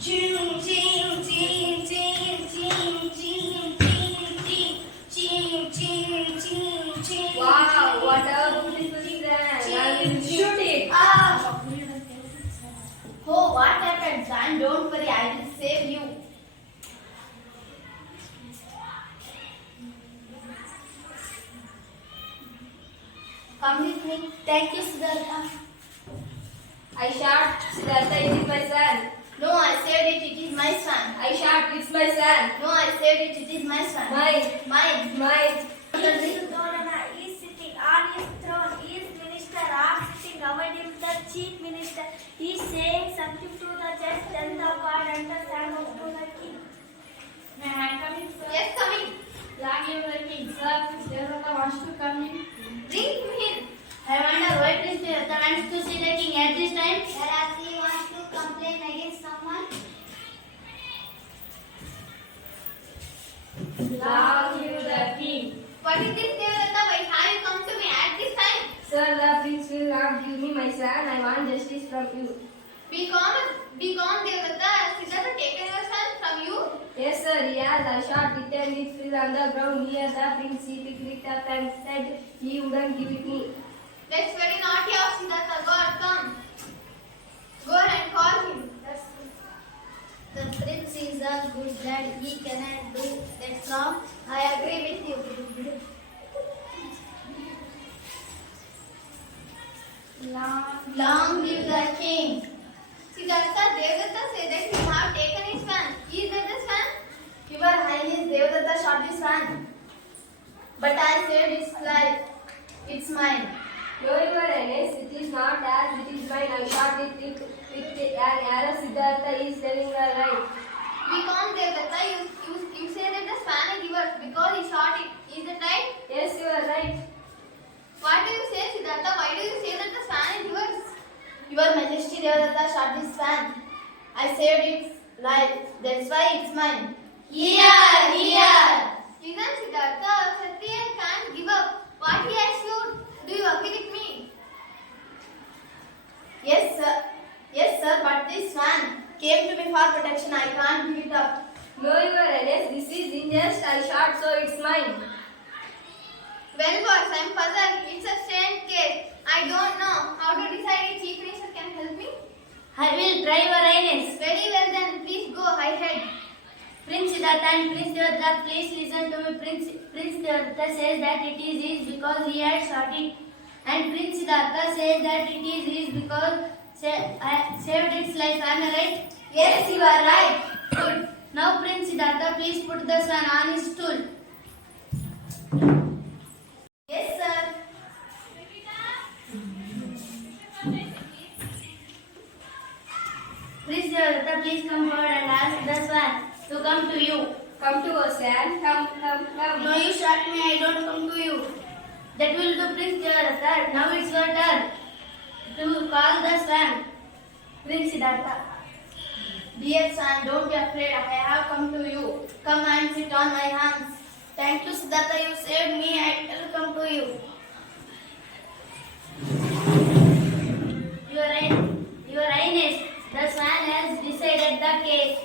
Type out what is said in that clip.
Ching, ching, ching, ching, ching, ching, ching, ching, ching, ching, ching. Wow, what a beautiful dance. I will shoot it. Ah! Oh, what happened, son? Don't worry, I will save you. Come with me. Thank you, Siddhartha. I shot. Siddhartha, it is my son. No, I said it. It is my son. I shot. It's my son. No, I said it. It is my son. Mine. Mine. Mine. Duryodhana is sitting on his throne. His minister are sitting around him. The chief minister is saying something to the judge. Then the God understands to the king. May I come in, sir? Yes, come in. Yeah, you are king, sir. Siddhartha wants to come in. Bring him in. I wonder why Prince Siddhartha wants to see the king at this time. Perhaps he wants to complain against someone. Long live the king. What is this, Devadatta? Why have you come to me at this time? Sir, the prince will not give me my son. I want justice from you. Be calm, Devadatta. Has Siddhartha taken your son from you? Yes, sir. He has. I shot it and it fell on the ground near the prince. He picked it up and said he wouldn't give it me. That's very naughty of Siddhartha. God, come. Go and call him. The prince is a good lad. He cannot do that wrong. I agree with you. Long live the king. Siddhartha, Devadatta said that you have taken his fan. Is that the fan? Your Highness, Devadatta shot his fan. But I saved his life. It's mine. No, your highness, it is not as it is mine. I shot it with an arrow. Siddhartha is telling the right. Be calm, Devadatta. You say that the fan is yours because he shot it. Is that right? Yes, you are right. What do you say, Siddhartha? Why do you say that the fan is yours? Your Majesty Devadatta shot this fan. I saved its life. That's why it's mine. Here, here. Listen, Siddhartha, Kshatriya can't give up. What he has shoot. Do you agree with me? Yes, sir. Yes, sir. But this fan came to me for protection. I can't give it up. No, your highness, this is unjust. I shot, so it's mine. Well, boys, I'm puzzled. It's a strange case. I don't know how to decide. Chief Minister can help me. I will try, Your Highness. Very well then. Please go ahead. Prince Siddhartha and Prince Devadatta, please listen to me. Prince Devadatta says that it is his because he had shot it. And Prince Siddhartha says that it is his because I saved its life. Am I right? Yes, you are right. Good. Now Prince Siddhartha, please put the swan on his stool. Yes, sir. Prince Devadatta, please come forward and ask the swan to come to you. Come to us and come. No, you shot me, I don't come to you. That will do, Prince Devadatta. Now it's your turn to call the swan. Prince Siddhartha. Dear son, don't be afraid. I have come to you. Come and sit on my hands. Thank you, Siddhartha. You saved me. I will come to you. Your Highness, the swan has decided the case.